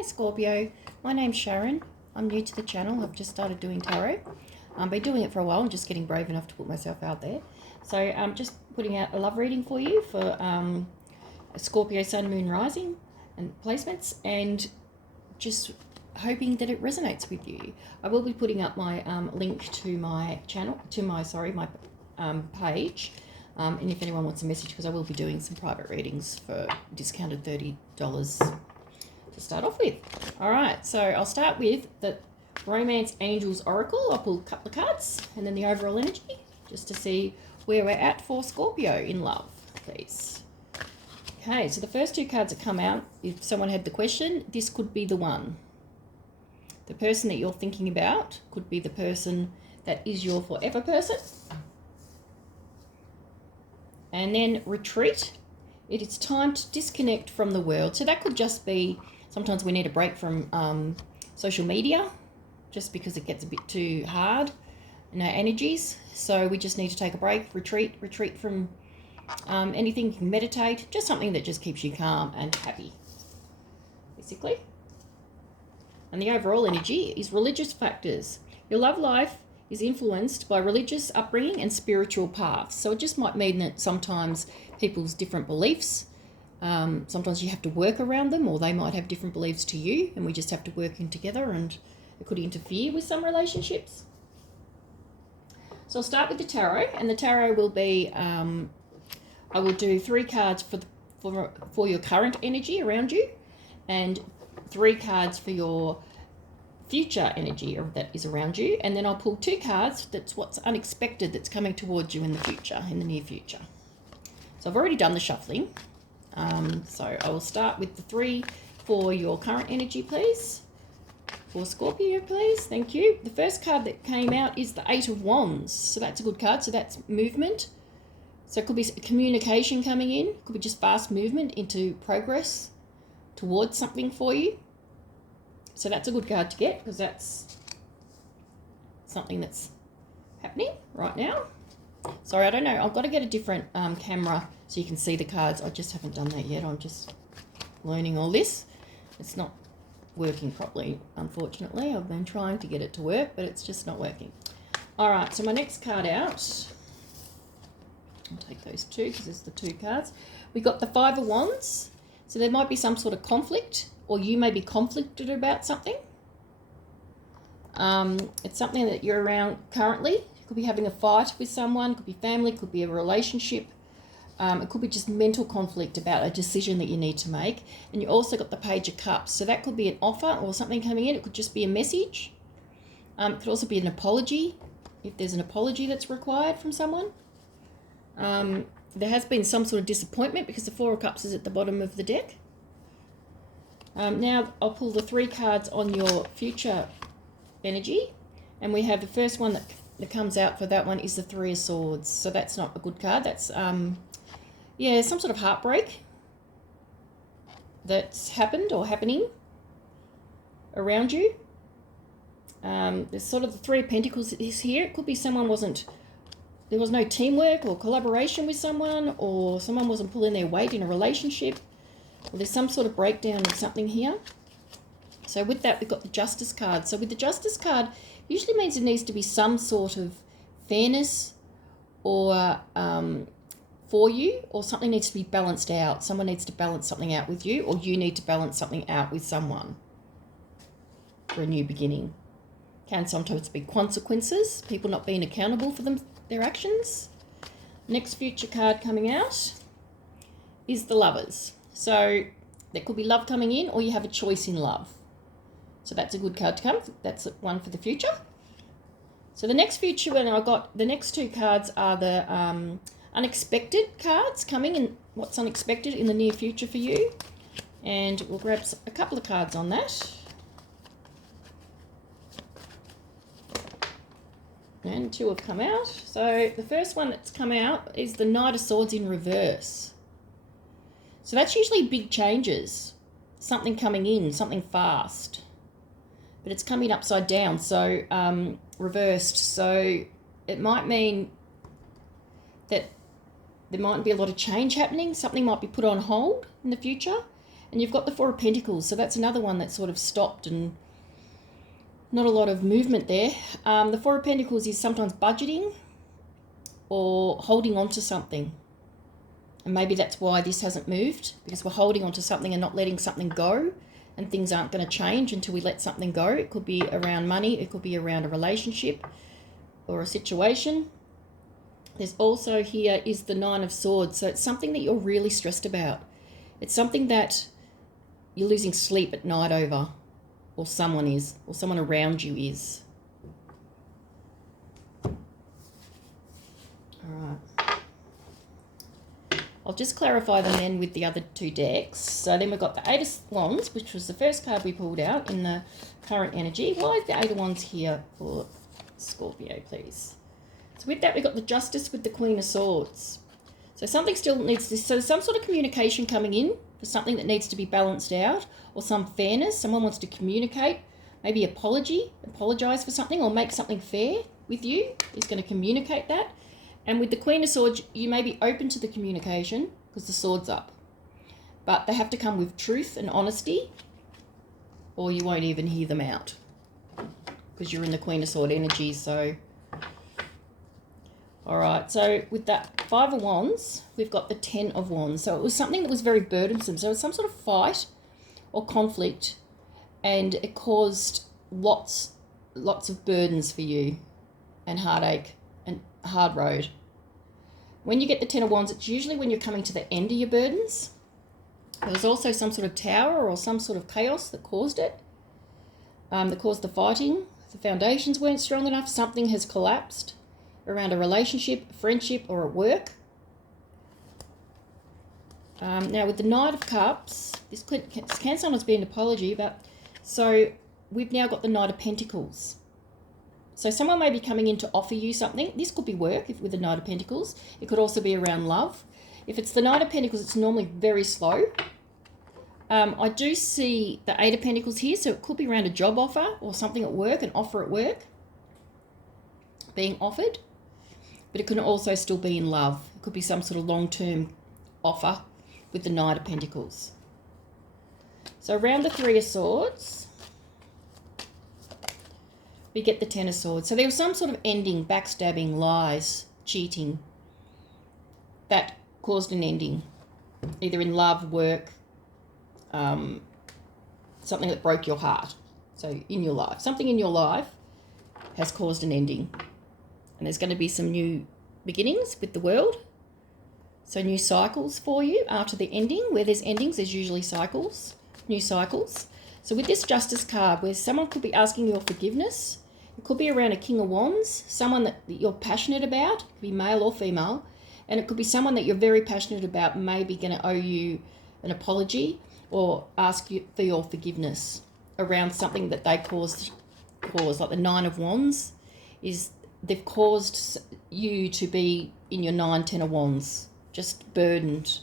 Hi Scorpio, my name's Sharon. I'm new to the channel. I've just started doing tarot. I've been doing it for a while. I'm just getting brave enough to put myself out there. So I'm just putting out a love reading for you for a Scorpio Sun, Moon, Rising and placements, and just hoping that it resonates with you. I will be putting up my link to my channel, my page. And if anyone wants a message, because I will be doing some private readings for discounted $30 to start off with. All right, so I'll start with the Romance Angels Oracle. I'll pull a couple of cards and then the overall energy just to see where we're at for Scorpio in love, please. Okay, so the first two cards that come out, if someone had the question, this could be the one. The person that you're thinking about could be the person that is your forever person. And then retreat. It is time to disconnect from the world. So that could just be, sometimes we need a break from social media just because it gets a bit too hard in our energies. So we just need to take a break, retreat from anything. You can meditate, just something that just keeps you calm and happy, basically. And the overall energy is religious factors. Your love life is influenced by religious upbringing and spiritual paths. So it just might mean that sometimes people's different beliefs, sometimes you have to work around them, or they might have different beliefs to you, and we just have to work in together, and it could interfere with some relationships. So I'll start with the tarot, and the tarot will be, I will do 3 cards for your current energy around you, and 3 cards for your future energy that is around you, and then I'll pull 2 cards that's what's unexpected that's coming towards you in the future, in the near future. So I've already done the shuffling, so I will start with the 3 for your current energy, please. For Scorpio, please. Thank you. The first card that came out is the 8 of Wands, so that's a good card. So that's movement. So it could be communication coming in, it could be just fast movement into progress towards something for you. So that's a good card to get, because that's something that's happening right now. Sorry, I don't know. I've got to get a different camera so you can see the cards. I just haven't done that yet. I'm just learning all this. It's not working properly, unfortunately. I've been trying to get it to work, but it's just not working. All right, so my next card out. I'll take those 2 because there's the 2 cards. We've got the 5 of Wands. So there might be some sort of conflict, or you may be conflicted about something. It's something that you're around currently. You could be having a fight with someone, could be family, could be a relationship. It could be just mental conflict about a decision that you need to make. And you also got the Page of Cups. So that could be an offer or something coming in. It could just be a message. It could also be an apology, if there's an apology that's required from someone. There has been some sort of disappointment because the 4 of Cups is at the bottom of the deck. Now I'll pull the 3 cards on your future energy, and we have the first one that comes out for that one is the 3 of Swords. So that's not a good card. That's some sort of heartbreak that's happened or happening around you. There's sort of the 3 of Pentacles is here. It could be there was no teamwork or collaboration with someone, or someone wasn't pulling their weight in a relationship. Well, there's some sort of breakdown of something here. So with that, we've got the Justice card. So with the Justice card, usually means there needs to be some sort of fairness or for you, or something needs to be balanced out. Someone needs to balance something out with you, or you need to balance something out with someone for a new beginning. Can sometimes be consequences, people not being accountable for their actions. Next future card coming out is the Lovers. So there could be love coming in, or you have a choice in love. So that's a good card to come. That's one for the future. So the next future, when I got the next 2 cards are the unexpected cards coming in. What's unexpected in the near future for you? And we'll grab a couple of cards on that. And 2 have come out. So the first one that's come out is the Knight of Swords in reverse. So that's usually big changes, something coming in, something fast, but it's coming upside down, so reversed. So it might mean that there might be a lot of change happening. Something might be put on hold in the future, And you've got the Four of Pentacles, so that's another one that's sort of stopped and not a lot of movement there. The Four of Pentacles is sometimes budgeting or holding on to something. And maybe that's why this hasn't moved, because we're holding on to something and not letting something go, and things aren't going to change until we let something go. It could be around money, it could be around a relationship or a situation. There's also here is the Nine of Swords, so it's something that you're really stressed about. It's something that you're losing sleep at night over, or someone is, or someone around you is. All right. I'll just clarify them then with the other two decks. So then we've got the Eight of Wands, which was the first card we pulled out in the current energy. Why is the Eight of Wands here for Scorpio, please? So with that, we've got the Justice with the Queen of Swords. So something still needs to, so some sort of communication coming in for something that needs to be balanced out, or some fairness. Someone wants to communicate, maybe apologize for something, or make something fair with you. Is going to communicate that. And with the Queen of Swords, you may be open to the communication because the sword's up. But they have to come with truth and honesty, or you won't even hear them out because you're in the Queen of Swords energy. So, all right. So with that Five of Wands, we've got the Ten of Wands. So it was something that was very burdensome. So it's some sort of fight or conflict, and it caused lots of burdens for you and heartache and hard road. When you get the Ten of Wands, it's usually when you're coming to the end of your burdens. There was also some sort of tower or some sort of chaos that caused it, that caused the fighting. The foundations weren't strong enough. Something has collapsed around a relationship, a friendship, or at work. Now with the Knight of Cups, this can sometimes be an apology, but so we've now got the Knight of Pentacles. So someone may be coming in to offer you something. This could be work if with the Knight of Pentacles. It could also be around love. If it's the Knight of Pentacles, it's normally very slow. I do see the Eight of Pentacles here, so it could be around a job offer or something at work, an offer at work being offered. But it can also still be in love. It could be some sort of long-term offer with the Knight of Pentacles. So around the Three of Swords, we get the Ten of Swords. So there was some sort of ending, backstabbing, lies, cheating, that caused an ending, either in love, work, something that broke your heart. So in your life, something in your life has caused an ending. And there's going to be some new beginnings with the world. So new cycles for you after the ending. Where there's endings, there's usually cycles, new cycles. So with this Justice card, where someone could be asking your forgiveness, it could be around a King of Wands, someone that you're passionate about, it could be male or female, and it could be someone that you're very passionate about, maybe going to owe you an apology or ask you for your forgiveness around something that they caused. Like the Nine of Wands is they've caused you to be in your 9, 10 of Wands, just burdened.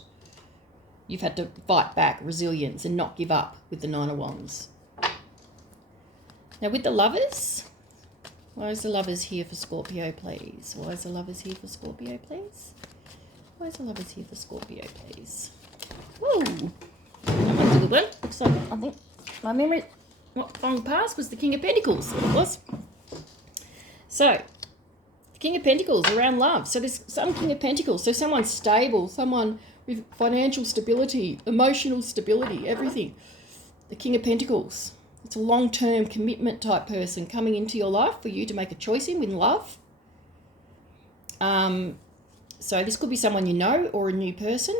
You've had to fight back, resilience, and not give up with the Nine of Wands. Now with the Lovers, why is the Lovers here for Scorpio, please? Why is the Lovers here for Scorpio, please? Why is the Lovers here for Scorpio, please? Whoa, that one's a good one. Looks like, I think my memory, what long past was the King of Pentacles, it was. So, the King of Pentacles around love. So there's some King of Pentacles. So someone stable, someone with financial stability, emotional stability, everything. The King of Pentacles. It's a long-term commitment type person coming into your life for you to make a choice in love. So this could be someone you know or a new person.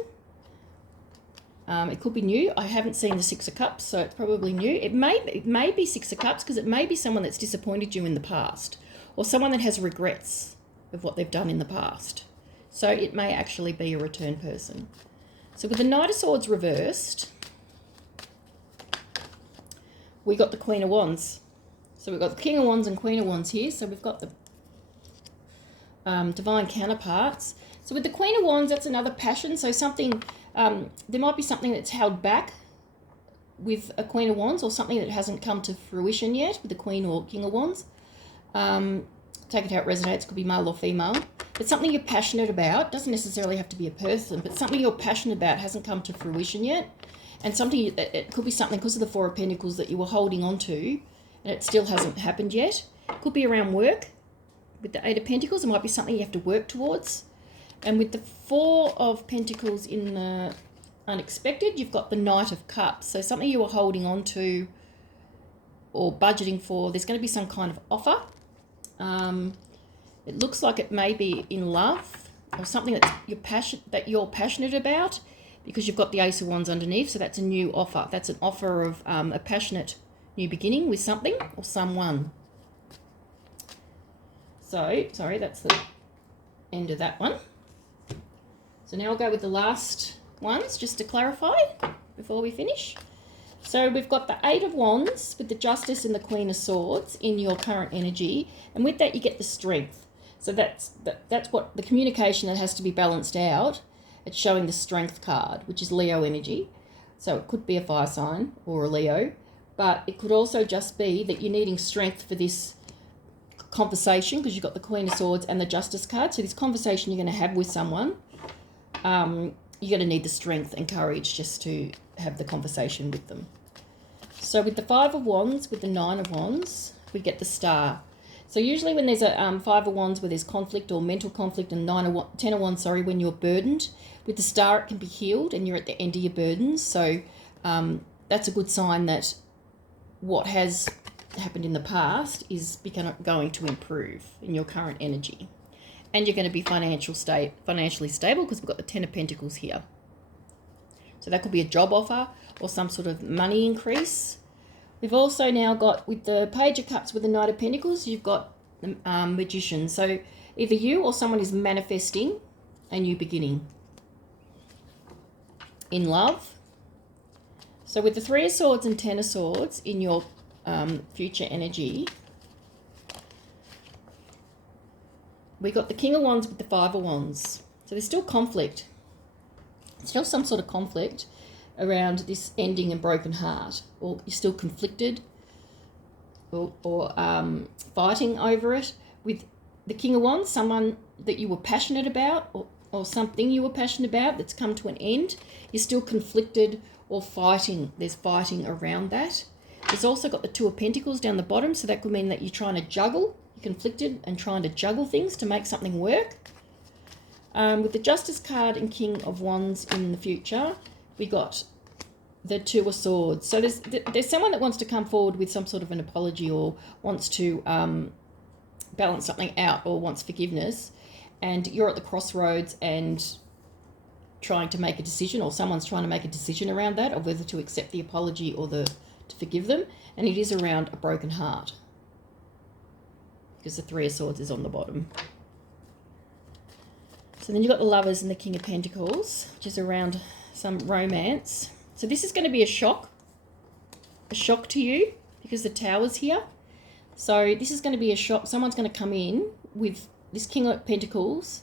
It could be new. I haven't seen the Six of Cups, so it's probably new. It may be Six of Cups because it may be someone that's disappointed you in the past, or someone that has regrets of what they've done in the past. So it may actually be a return person. So with the Knight of Swords reversed, we got the Queen of Wands. So we've got the King of Wands and Queen of Wands here. So we've got the divine counterparts. So with the Queen of Wands, that's another passion. So something, there might be something that's held back with a Queen of Wands, or something that hasn't come to fruition yet with the Queen or King of Wands. Take it how it resonates, could be male or female. But something you're passionate about, doesn't necessarily have to be a person, but something you're passionate about hasn't come to fruition yet. And something, it could be something because of the Four of Pentacles that you were holding on to and it still hasn't happened yet. It could be around work. With the Eight of Pentacles, it might be something you have to work towards. And with the Four of Pentacles in the unexpected, you've got the Knight of Cups. So something you were holding on to or budgeting for, there's going to be some kind of offer. It looks like it may be in love or something that you're passionate about, because you've got the Ace of Wands underneath. So that's a new offer. That's an offer of a passionate new beginning with something or someone. So, sorry, that's the end of that one. So now I'll go with the last ones just to clarify before we finish. So we've got the Eight of Wands with the Justice and the Queen of Swords in your current energy. And with that, you get the Strength. So that's what the communication that has to be balanced out. It's showing the Strength card, which is Leo energy. So it could be a fire sign or a Leo, but it could also just be that you're needing strength for this conversation, because you've got the Queen of Swords and the Justice card. So this conversation you're going to have with someone, you're going to need the strength and courage just to have the conversation with them. So with the Five of Wands, with the Nine of Wands, we get the Star. So usually when there's a Five of Wands where there's conflict or mental conflict, and Ten of Wands, when you're burdened, with the Star it can be healed and you're at the end of your burdens. So that's a good sign that what has happened in the past is going to improve in your current energy. And you're going to be financially stable, because we've got the Ten of Pentacles here. So that could be a job offer or some sort of money increase. We've also now got, with the Page of Cups with the Knight of Pentacles, you've got the Magician. So either you or someone is manifesting a new beginning in love. So with the Three of Swords and Ten of Swords in your future energy, we got the King of Wands with the Five of Wands. So there's still conflict. Still some sort of conflict around this ending and broken heart, or you're still conflicted or fighting over it. With the King of Wands, someone that you were passionate about, or something you were passionate about that's come to an end, you're still conflicted or fighting. There's fighting around that. There's also got the Two of Pentacles down the bottom, so that could mean that you're trying to juggle. You're conflicted and trying to juggle things to make something work. With the Justice card and King of Wands in the future, we got the Two of Swords. So there's someone that wants to come forward with some sort of an apology, or wants to balance something out, or wants forgiveness, and you're at the crossroads and trying to make a decision, or someone's trying to make a decision around that, of whether to accept the apology or to forgive them. And it is around a broken heart, because the Three of Swords is on the bottom. So then you've got the Lovers and the King of Pentacles, which is around some romance. So this is going to be a shock to you, because the Tower's here. So this is going to be a shock. Someone's going to come in with this King of Pentacles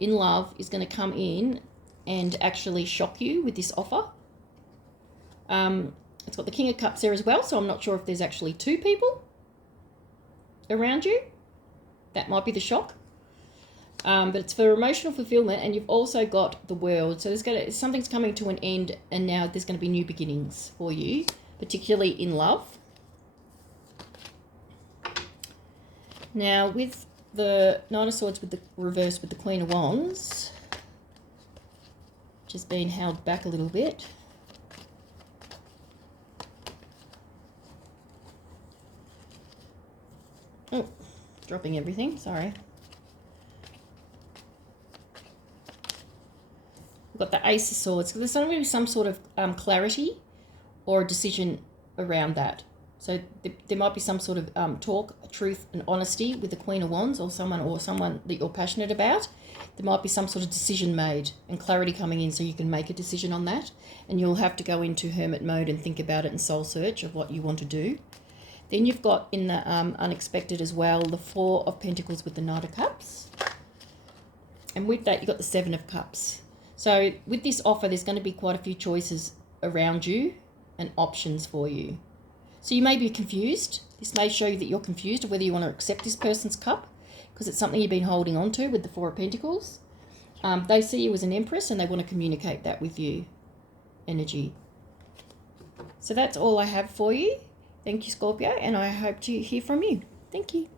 in love, is going to come in and actually shock you with this offer. It's got the King of Cups there as well, so I'm not sure if there's actually two people around you. That might be the shock. But it's for emotional fulfillment, and you've also got the World. So something's coming to an end, and now there's going to be new beginnings for you, particularly in love. Now with the Nine of Swords with the reverse with the Queen of Wands, which has been held back a little bit. Oh, dropping everything, sorry. We've got the Ace of Swords. So there's going to be some sort of clarity or a decision around that. So there might be some sort of talk, truth and honesty with the Queen of Wands, or someone that you're passionate about. There might be some sort of decision made and clarity coming in, so you can make a decision on that. And you'll have to go into hermit mode and think about it and soul search of what you want to do. Then you've got in the unexpected as well, the Four of Pentacles with the Knight of Cups. And with that, you've got the Seven of Cups. So with this offer, there's going to be quite a few choices around you and options for you. So you may be confused. This may show you that you're confused of whether you want to accept this person's cup, because it's something you've been holding on to with the Four of Pentacles. They see you as an Empress, and they want to communicate that with you, energy. So that's all I have for you. Thank you, Scorpio, and I hope to hear from you. Thank you.